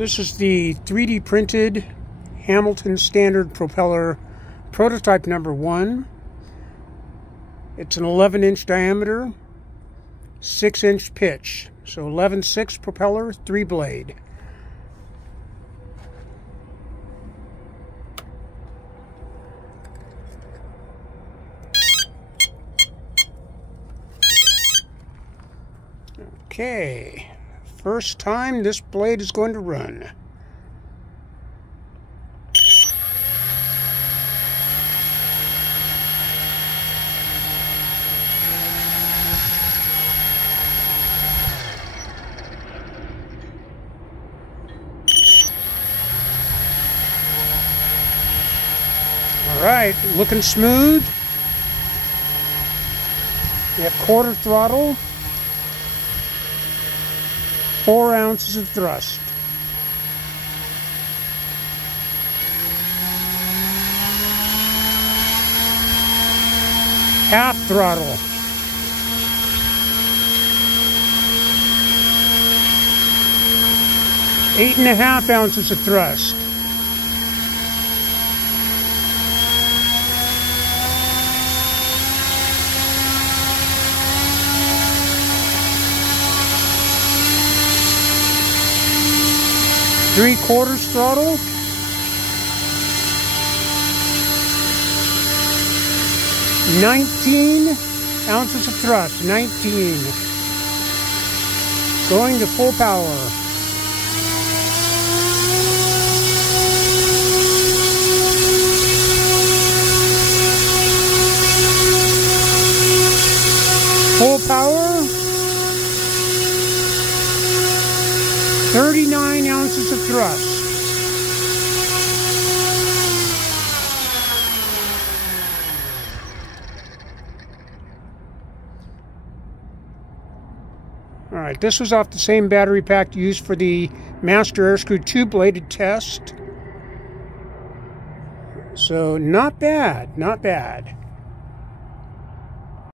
This is the 3D printed Hamilton standard propeller prototype number 1. It's an 11-inch diameter, 6-inch pitch. So 11/6 propeller, 3-blade. Okay, first time this blade is going to run. All right, looking smooth. We have quarter throttle. 4 ounces of thrust. Half throttle. 8.5 ounces of thrust. Three-quarters throttle. 19 ounces of thrust. 19. Going to full power. Full power. 39 ounces of thrust. All right, this was off the same battery pack used for the Master Air Screw 2-bladed test. So not bad, not bad.